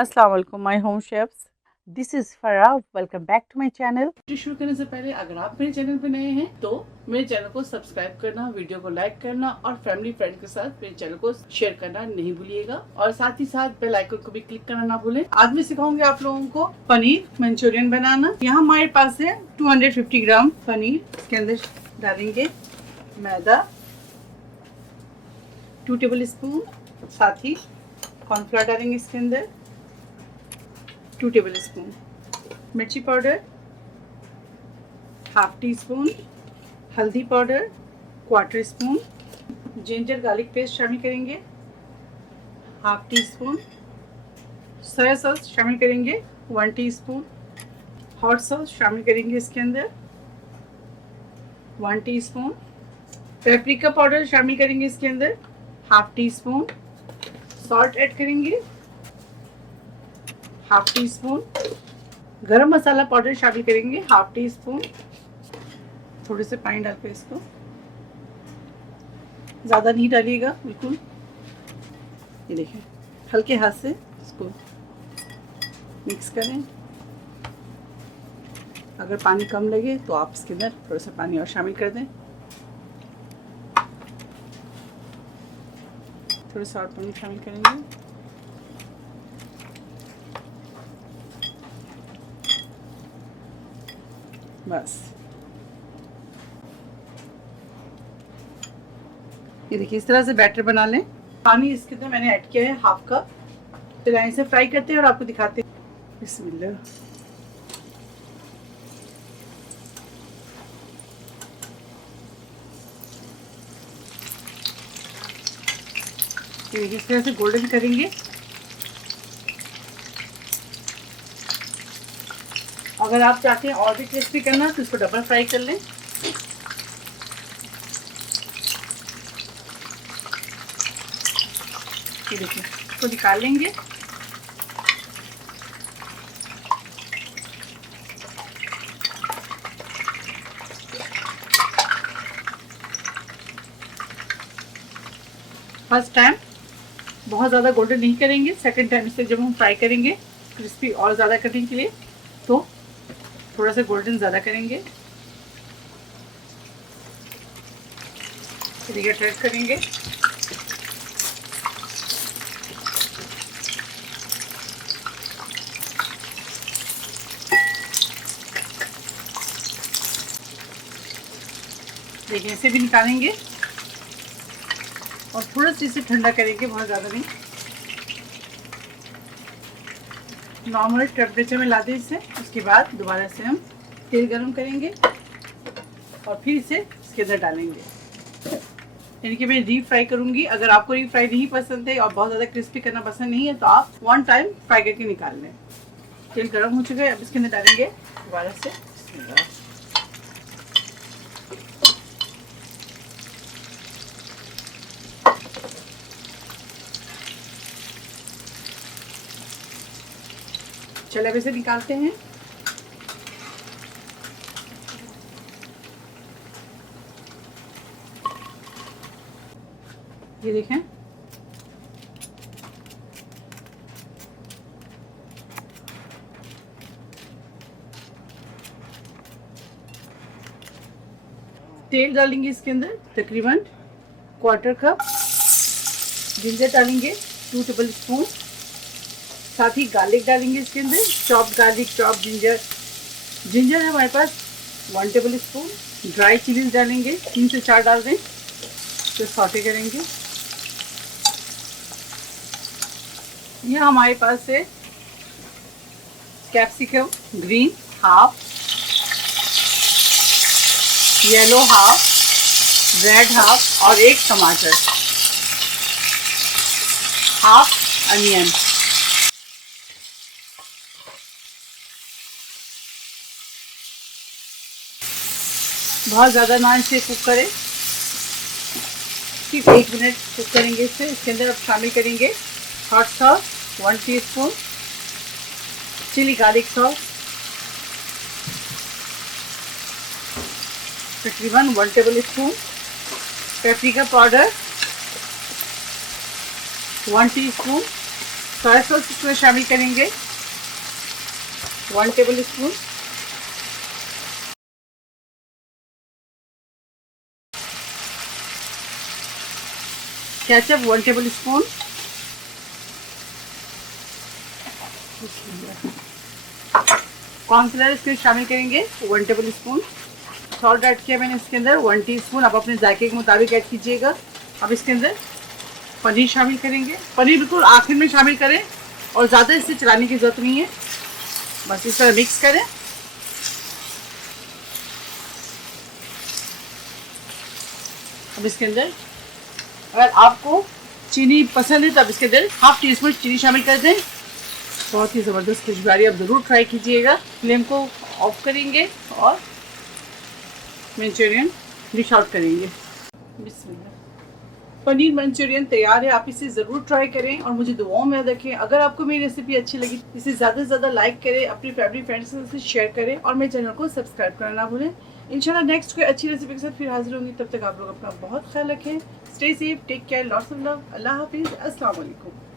अस्सलाम वालेकुम my home chefs, this is Farah. Welcome back to my channel. शुरू करने से पहले अगर आप मेरे चैनल पे नए हैं तो मेरे चैनल को सब्सक्राइब करना, वीडियो को लाइक करना और फैमिली फ्रेंड के साथ मेरे चैनल को शेयर करना नहीं भूलिएगा और साथ ही साथ बेल आइकन को भी क्लिक करना ना भूलें। आज मैं सिखाऊंगी आप लोगों को पनीर मंचूरियन बनाना। यहाँ हमारे पास है 250 ग्राम पनीर। इसके अंदर डालेंगे मैदा 2 टेबल स्पून, साथ ही कॉर्नफ्लोर डालेंगे इसके अंदर 2 टेबल स्पून, मिर्ची पाउडर हाफ टी स्पून, हल्दी powder 1/4 spoon, ginger garlic paste शामिल करेंगे half tea spoon, soya sauce शामिल करेंगे 1 टीस्पून, हॉट सॉस शामिल करेंगे इसके अंदर 1 टीस्पून, पेपरिका पाउडर शामिल करेंगे इसके अंदर half tea spoon, salt add करेंगे हाफ टी स्पून, गरम मसाला पाउडर शामिल करेंगे हाफ टी स्पून। थोड़े से पानी डाल के इसको, ज़्यादा नहीं डालिएगा बिल्कुल। ये देखिए, हल्के हाथ से इसको मिक्स करें। अगर पानी कम लगे तो आप इसके अंदर थोड़ा सा पानी और शामिल कर दें। थोड़ा सा और पानी शामिल करेंगे। बस ये देखिए, इस तरह से बैटर बना लें। पानी इसके अंदर मैंने ऐड किया है हाफ कप। फिर इसे फ्राई करते हैं और आपको दिखाते हैं। बिस्मिल्लाह। ये इस तरह से गोल्डन करेंगे। अगर आप चाहते हैं और भी क्रिस्पी करना तो इसको डबल फ्राई कर लें। ये देखिए, इसको निकाल लेंगे। फर्स्ट टाइम बहुत ज़्यादा गोल्डन नहीं करेंगे। सेकंड टाइम इसे जब हम फ्राई करेंगे क्रिस्पी और ज़्यादा करने के लिए तो थोड़ा सा गोल्डन ज़्यादा करेंगे। देखिए, ट्रेड करेंगे। देखिए, इसे भी निकालेंगे और थोड़ा सा इसे ठंडा करेंगे, बहुत ज़्यादा नहीं। नॉर्मल टेम्परेचर में ला दें इसे। उसके बाद दोबारा से हम तेल गरम करेंगे और फिर इसे इसके अंदर डालेंगे। यानी कि मैं डीप फ्राई करूँगी। अगर आपको डीप फ्राई नहीं पसंद है और बहुत ज़्यादा क्रिस्पी करना पसंद नहीं है तो आप 1 टाइम फ्राई करके निकाल लें। तेल गरम हो चुका है, अब इसके अंदर डालेंगे दोबारा से। चलिए अब इसे निकालते हैं। ये देखें, तेल डालेंगे इसके अंदर तकरीबन 1/4 कप। जिंजर डालेंगे 2 टेबल स्पून, साथ ही गार्लिक डालेंगे इसके अंदर, chopped garlic, chopped ginger. Ginger है हमारे पास 1 टेबल स्पून। ड्राई चिलीज डालेंगे 3 से 4 डाल दें, तो सॉटे करेंगे। यह हमारे पास है capsicum green half, yellow half, red half और 1 टमाटर, हाफ अनियन। बहुत ज़्यादा ना इसे कुक करें, सिर्फ 1 मिनट कुक करेंगे इसे। इसके अंदर अब शामिल करेंगे hot sauce 1 teaspoon, chilli garlic sauce तकरीबन 1 tablespoon, paprika powder 1 teaspoon, soya sauce इसमें शामिल करेंगे 1 tablespoon. Ketchup 1 tablespoon. Cornflour इसमें शामिल करेंगे 1 टेबल स्पून। सॉल्ट ऐड किया मैंने इसके अंदर 1 टीस्पून। आप अपने जायके के मुताबिक ऐड कीजिएगा। अब इसके अंदर पनीर शामिल करेंगे। पनीर बिल्कुल आखिर में शामिल करें और ज़्यादा इसे चलाने की ज़रूरत नहीं है, बस इस तरह मिक्स करें। अब इसके अंदर अगर आपको चीनी पसंद है तो अब इसके अंदर हाफ टी स्पून चीनी शामिल कर दें। बहुत ही ज़बरदस्त खुशबू आ रही है, आप ज़रूर ट्राई कीजिएगा। फ्लेम को ऑफ करेंगे और मंचूरियन डिश आउट करेंगे। बिस्मिल्लाह। पनीर मंचूरियन तैयार है, आप इसे ज़रूर ट्राई करें और मुझे दुआओं में याद रखें। अगर आपको मेरी रेसिपी अच्छी लगी इसे ज़्यादा से ज़्यादा लाइक करें, अपनी फैमिली फ्रेंड्स के साथ शेयर करें और मेरे चैनल को सब्सक्राइब करना ना भूलें। इंशाल्लाह नेक्स्ट कोई अच्छी रेसिपी के साथ फिर हाजिर होंगी। तब तक आप लोग अपना बहुत ख्याल रखें। Stay safe, take care, lots of love. अल्लाह हाफिज़, अस्सलाम वालेकुम।